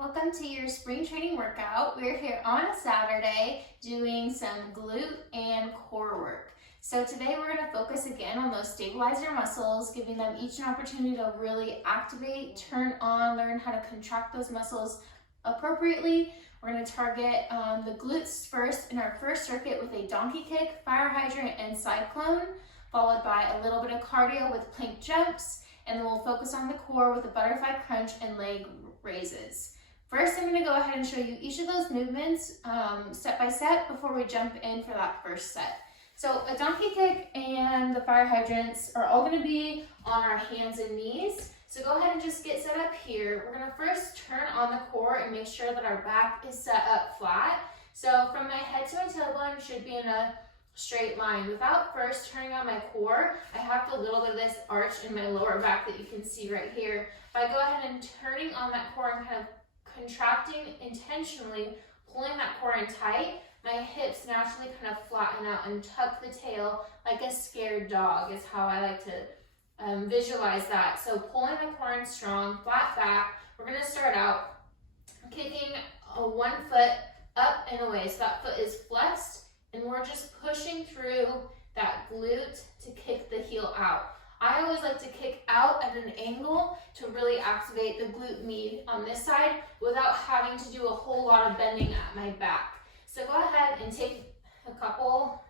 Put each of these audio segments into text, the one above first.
welcome to your spring training workout. We're here on a Saturday doing some glute and core work. So today we're going to focus again on those stabilizer muscles, giving them each an opportunity to really activate, turn on, learn how to contract those muscles appropriately. We're going to target the glutes first in our first circuit with a donkey kick, fire hydrant, and cyclone, followed by a little bit of cardio with plank jumps, and then we'll focus on the core with a butterfly crunch and leg raises. First, I'm going to go ahead and show you each of those movements step by step before we jump in for that first set. So a donkey kick and the fire hydrants are all going to be on our hands and knees. So go ahead and just get set up here. We're going to first turn on the core and make sure that our back is set up flat. So from my head to my tailbone should be in a straight line. Without first turning on my core, I have a little bit of this arch in my lower back that you can see right here. If I go ahead and turning on that core and kind of contracting intentionally, pulling that core in tight, my hips naturally kind of flatten out and tuck the tail like a scared dog is how I like to visualize that. So pulling the core in strong, flat back. We're going to start out kicking one foot up and away. So that foot is flexed and we're just pushing through that glute to kick the heel out. I always like to kick out at an angle to really activate the glute med on this side without having to do a whole lot of bending at my back. So go ahead and take a couple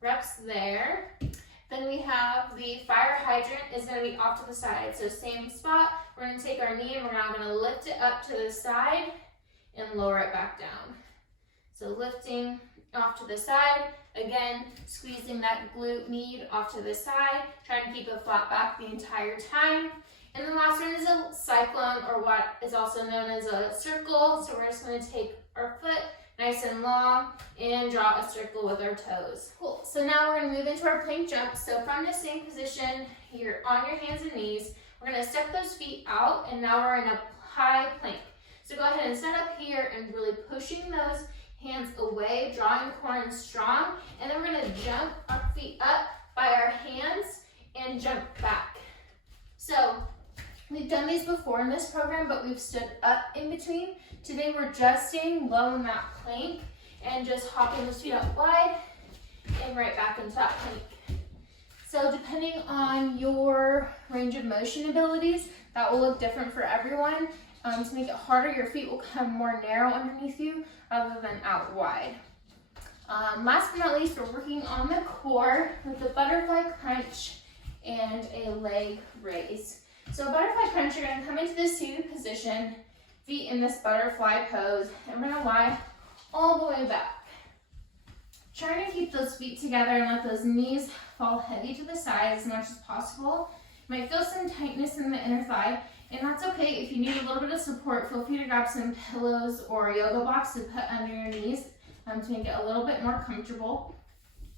reps there. Then we have the fire hydrant is going to be off to the side. So same spot, we're going to take our knee and we're now going to lift it up to the side and lower it back down. So lifting off to the side, again, squeezing that glute med off to the side, trying to keep a flat back the entire time. And the last one is a cyclone, or what is also known as a circle. So we're just going to take our foot nice and long and draw a circle with our toes. Cool. So now we're going to move into our plank jump. So from the same position, you're on your hands and knees. We're going to step those feet out, and now we're in a high plank. So go ahead and set up here and really pushing those hands away, drawing the core in strong, and then we're going to jump our feet up by our hands and jump back. So we've done these before in this program, but we've stood up in between. Today we're just staying low in that plank and just hopping those feet out wide and right back into that plank. So depending on your range of motion abilities, that will look different for everyone. To make it harder, your feet will come more narrow underneath you rather than out wide. Last but not least, we're working on the core with the butterfly crunch and a leg raise. So a butterfly crunch, you're going to come into this seated position, feet in this butterfly pose, and we're going to lie all the way back. Trying to keep those feet together and let those knees fall heavy to the side as much as possible. You might feel some tightness in the inner thigh, and that's okay. If you need a little bit of support, feel free to grab some pillows or yoga blocks to put under your knees to make it a little bit more comfortable.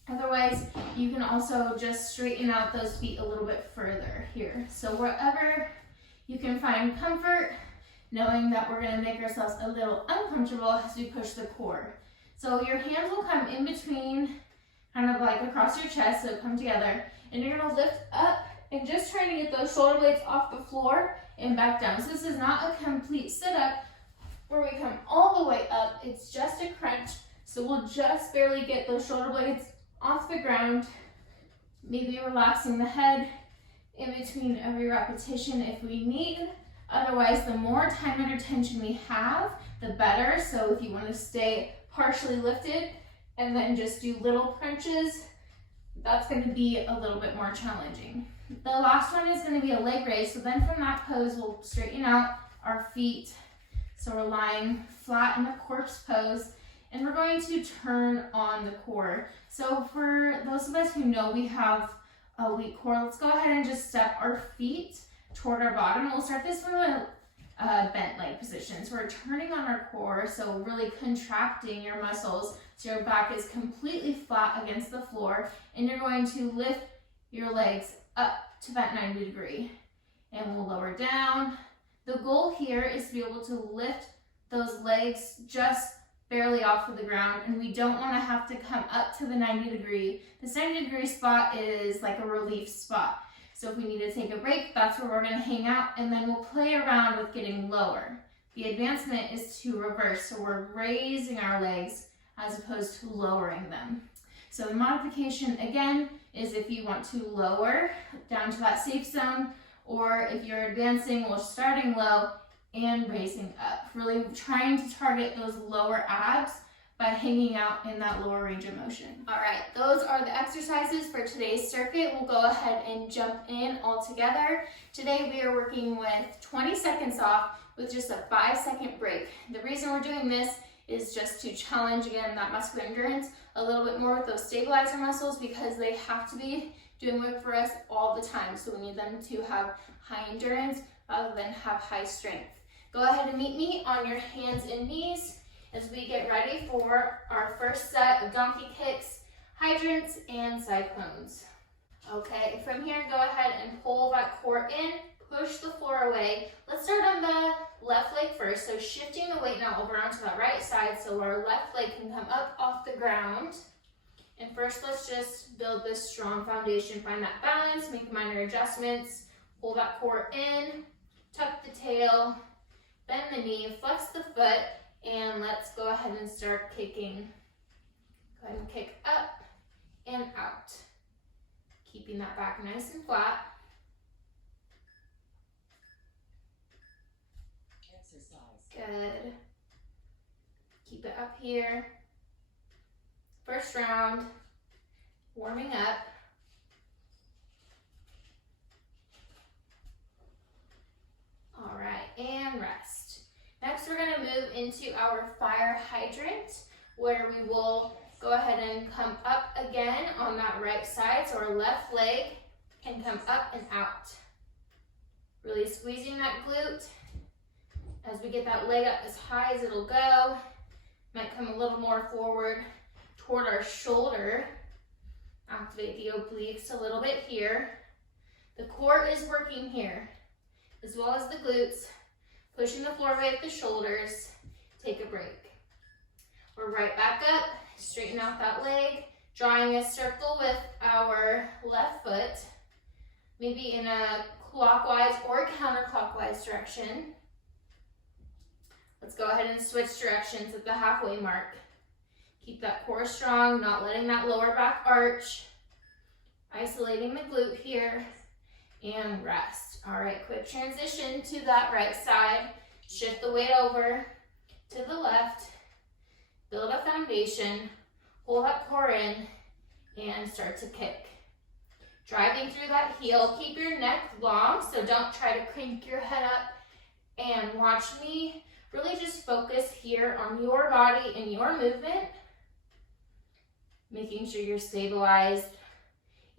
Otherwise, you can also just straighten out those feet a little bit further here. So wherever you can find comfort, knowing that we're going to make ourselves a little uncomfortable as we push the core. So your hands will come in between, kind of like across your chest, so come together, and you're going to lift up and just trying to get those shoulder blades off the floor and back down. So this is not a complete sit-up where we come all the way up. It's just a crunch. So we'll just barely get those shoulder blades off the ground, maybe relaxing the head in between every repetition if we need. Otherwise, the more time under tension we have, the better. So if you want to stay partially lifted and then just do little crunches, that's going to be a little bit more challenging. The last one is going to be a leg raise. So then from that pose, we'll straighten out our feet. So we're lying flat in a corpse pose, and we're going to turn on the core. So for those of us who know we have a weak core, let's go ahead and just step our feet toward our bottom. We'll start this from a bent leg position. So we're turning on our core, so really contracting your muscles so your back is completely flat against the floor, and you're going to lift your legs up to that 90 degree, and we'll lower down. The goal here is to be able to lift those legs just barely off of the ground, and we don't want to have to come up to the 90 degree. This 90 degree spot is like a relief spot. So if we need to take a break, that's where we're going to hang out, and then we'll play around with getting lower. The advancement is to reverse, so we're raising our legs as opposed to lowering them. So the modification, again, is if you want to lower down to that safe zone, or if you're advancing, we're starting low and raising up. Really trying to target those lower abs by hanging out in that lower range of motion. All right, those are the exercises for today's circuit. We'll go ahead and jump in all together. Today we are working with 20 seconds off with just a 5-second break. The reason we're doing this is just to challenge, again, that muscular endurance a little bit more with those stabilizer muscles, because they have to be doing work for us all the time. So we need them to have high endurance rather than have high strength. Go ahead and meet me on your hands and knees as we get ready for our first set of donkey kicks, hydrants, and cyclones. Okay, from here, go ahead and pull that core in, push the floor away. Let's start on the left leg first. So shifting the weight now over onto the right side so our left leg can come up off the ground. And first, let's just build this strong foundation. Find that balance, make minor adjustments. Pull that core in, tuck the tail, bend the knee, flex the foot, and let's go ahead and start kicking. Go ahead and kick up and out. Keeping that back nice and flat. Good. Keep it up here. First round, warming up. All right, and rest. Next, we're gonna move into our fire hydrant, where we will go ahead and come up again on that right side, so our left leg can come up and out. Really squeezing that glute. As we get that leg up as high as it'll go, might come a little more forward toward our shoulder. Activate the obliques a little bit here. The core is working here, as well as the glutes. Pushing the floor away with the shoulders. Take a break. We're right back up. Straighten out that leg. Drawing a circle with our left foot, maybe in a clockwise or counterclockwise direction. Let's go ahead and switch directions at the halfway mark. Keep that core strong, not letting that lower back arch. Isolating the glute here, and rest. All right, quick transition to that right side. Shift the weight over to the left. Build a foundation. Pull that core in and start to kick. Driving through that heel. Keep your neck long, so don't try to crank your head up. And watch me really just focus here on your body and your movement. Making sure you're stabilized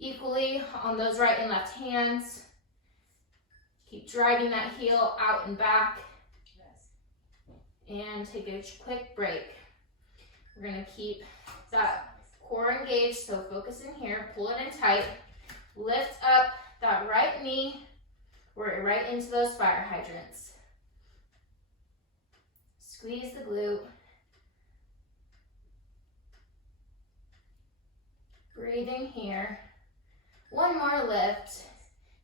equally on those right and left hands. Keep driving that heel out and back. And take a quick break. We're gonna keep that core engaged, so focus in here, pull it in tight. Lift up that right knee. We're right into those fire hydrants. Squeeze the glute. Breathing here. One more lift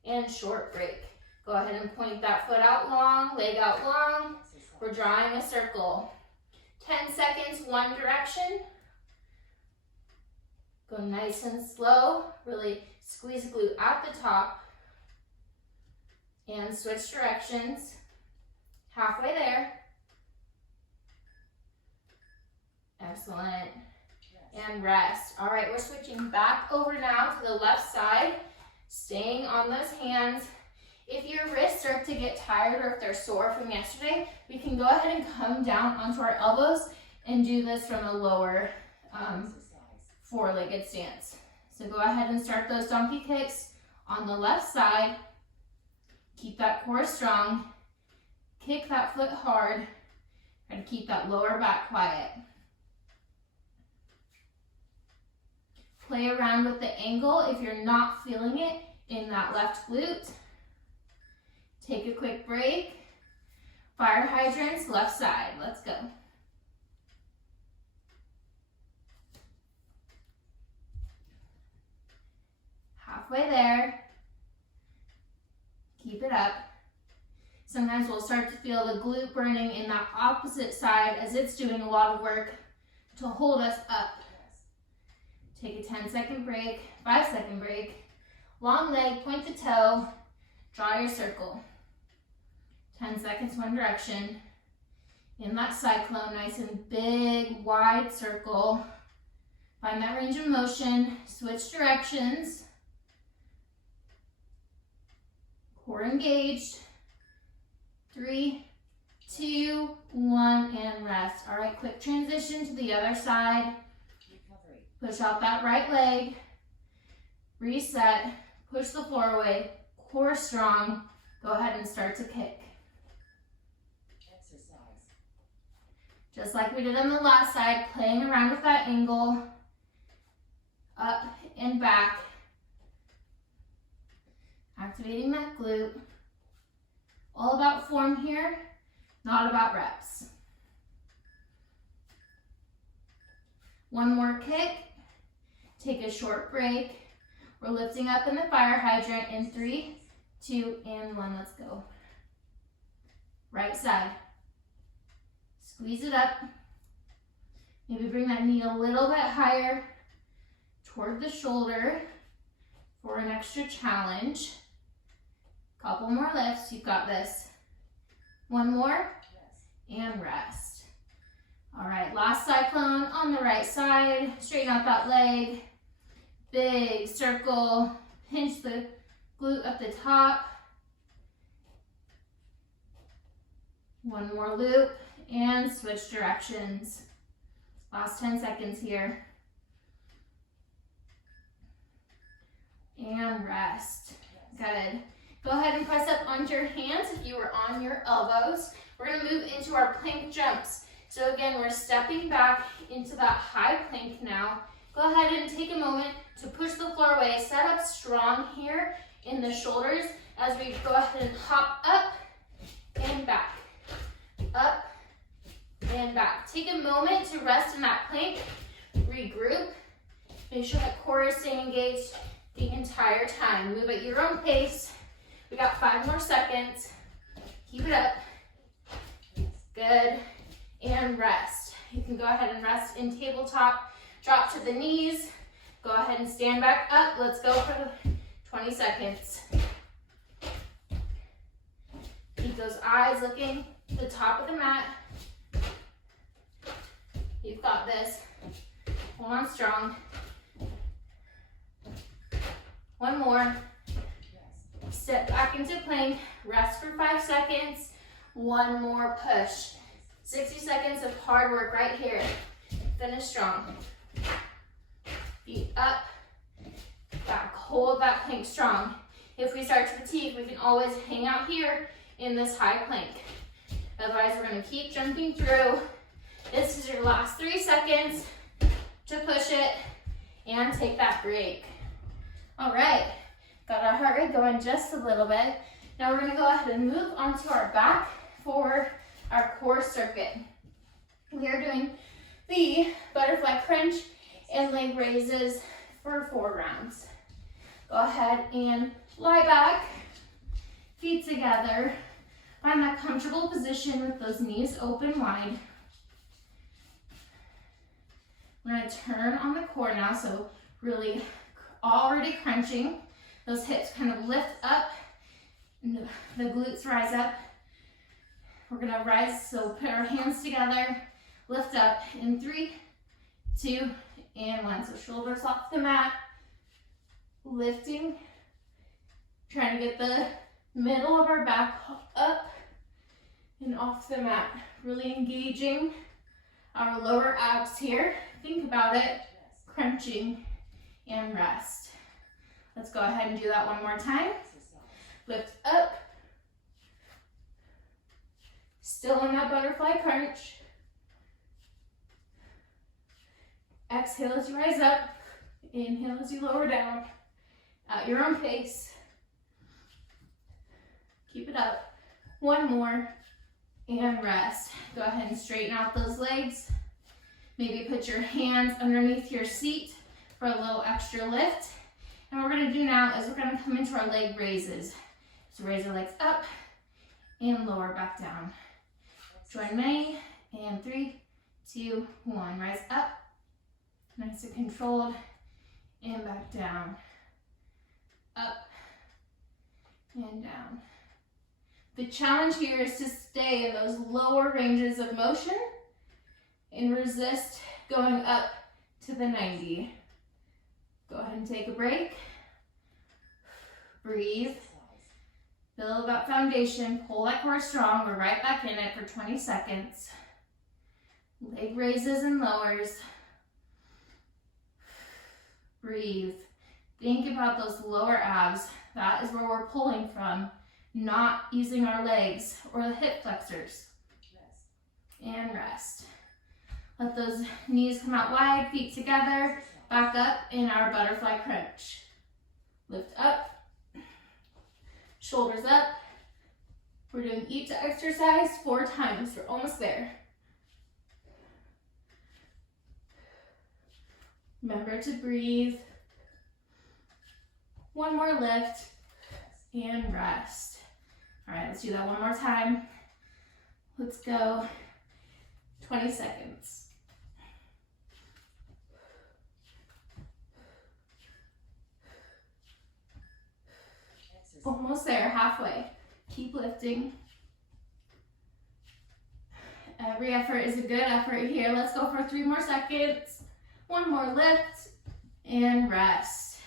and short break. Go ahead and point that foot out long, leg out long. We're drawing a circle. 10 seconds, one direction. Go nice and slow. Really squeeze the glute at the top. And switch directions. Halfway there. Excellent. And rest. All right, we're switching back over now to the left side, staying on those hands. If your wrists start to get tired or if they're sore from yesterday, we can go ahead and come down onto our elbows and do this from a lower four-legged stance. So go ahead and start those donkey kicks on the left side. Keep that core strong. Kick that foot hard. And keep that lower back quiet. Play around with the angle if you're not feeling it in that left glute. Take a quick break. Fire hydrants, left side. Let's go. Halfway there. Keep it up. Sometimes we'll start to feel the glute burning in that opposite side as it's doing a lot of work to hold us up. Take a 10-second break, 5-second break. Long leg, point the toe, draw your circle. 10 seconds one direction. In that cyclone, nice and big, wide circle. Find that range of motion, switch directions. Core engaged. 3, 2, 1, and rest. All right, quick transition to the other side. Push out that right leg. Reset, push the floor away, core strong. Go ahead and start to kick. Exercise. Just like we did on the last side, playing around with that angle. Up and back. Activating that glute. All about form here, not about reps. One more kick. Take a short break. We're lifting up in the fire hydrant in 3, 2, and 1. Let's go. Right side. Squeeze it up. Maybe bring that knee a little bit higher toward the shoulder for an extra challenge. Couple more lifts, you've got this. One more, and rest. All right, last cyclone on the right side. Straighten out that leg. Big circle, pinch the glute up the top. One more loop, and switch directions. Last 10 seconds here. And rest. Good. Go ahead and press up onto your hands if you were on your elbows. We're going to move into our plank jumps. So again, we're stepping back into that high plank now. Go ahead and take a moment to push the floor away. Set up strong here in the shoulders as we go ahead and hop up and back. Up and back. Take a moment to rest in that plank. Regroup. Make sure that core is staying engaged the entire time. Move at your own pace. We got 5 more seconds. Keep it up. Good. And rest. You can go ahead and rest in tabletop. Drop to the knees. Go ahead and stand back up. Let's go for 20 seconds. Keep those eyes looking to the top of the mat. You've got this. Hold on strong. One more. Step back into plank. Rest for 5 seconds. One more push. 60 seconds of hard work right here. Finish strong. Feet up. Back. Hold that plank strong. If we start to fatigue, we can always hang out here in this high plank. Otherwise, we're going to keep jumping through. This is your last 3 seconds to push it and take that break. All right, got our heart rate going just a little bit. Now we're going to go ahead and move onto our back for our core circuit. We are doing the butterfly crunch and leg raises for 4 rounds. Go ahead and lie back, feet together. Find that comfortable position with those knees open wide. We're going to turn on the core now, so really already crunching. Those hips kind of lift up, and the glutes rise up. We're going to rise, so put our hands together, lift up in 3, 2, and 1. So shoulders off the mat, lifting, trying to get the middle of our back up and off the mat. Really engaging our lower abs here. Think about it, crunching and rest. Let's go ahead and do that one more time. Lift up. Still in that butterfly crunch. Exhale as you rise up. Inhale as you lower down. At your own pace. Keep it up. One more. And rest. Go ahead and straighten out those legs. Maybe put your hands underneath your seat for a little extra lift. And what we're going to do now is we're going to come into our leg raises. So raise our legs up and lower back down. Join me, and 3, 2, 1. Rise up, nice and controlled, and back down. Up and down. The challenge here is to stay in those lower ranges of motion and resist going up to the 90. Go ahead and take a break. Breathe. Build that foundation. Pull that core strong. We're right back in it for 20 seconds. Leg raises and lowers. Breathe. Think about those lower abs. That is where we're pulling from, not using our legs or the hip flexors. And rest. Let those knees come out wide, feet together. Back up in our butterfly crunch. Lift up. Shoulders up. We're doing eat to exercise 4 times. We're almost there. Remember to breathe. One more lift and rest. All right, let's do that one more time. Let's go. 20 seconds. Almost there, halfway. Keep lifting. Every effort is a good effort here. Let's go for 3 more seconds. One more lift and rest.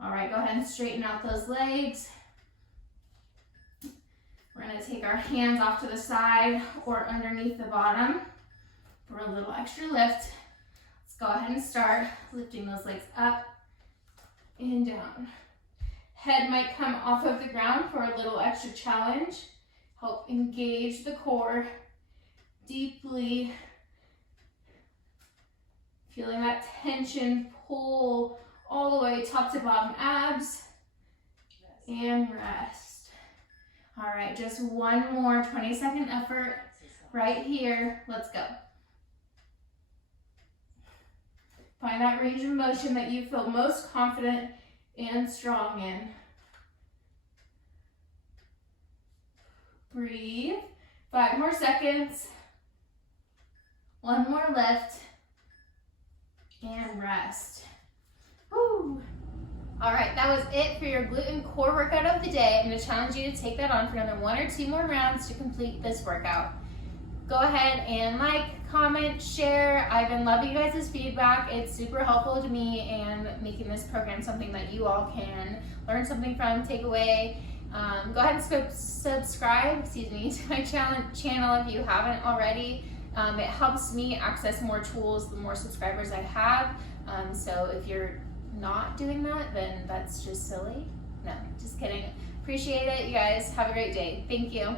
All right, go ahead and straighten out those legs. We're gonna take our hands off to the side or underneath the bottom for a little extra lift. Let's go ahead and start lifting those legs up and down. Head might come off of the ground for a little extra challenge. Help engage the core deeply. Feeling that tension pull all the way top to bottom abs. And rest. All right, just one more 20-second effort right here. Let's go. Find that range of motion that you feel most confident and strong in. Breathe. 5 more seconds. One more lift. And rest. Woo. All right, that was it for your glute and core workout of the day. I'm gonna challenge you to take that on for another 1 or 2 more rounds to complete this workout. Go ahead and like, comment, share. I've been loving you guys' feedback. It's super helpful to me and making this program something that you all can learn something from, take away. Go ahead and subscribe to my channel if you haven't already. It helps me access more tools the more subscribers I have. So if you're not doing that, then that's just silly. No, just kidding. Appreciate it. You guys have a great day. Thank you.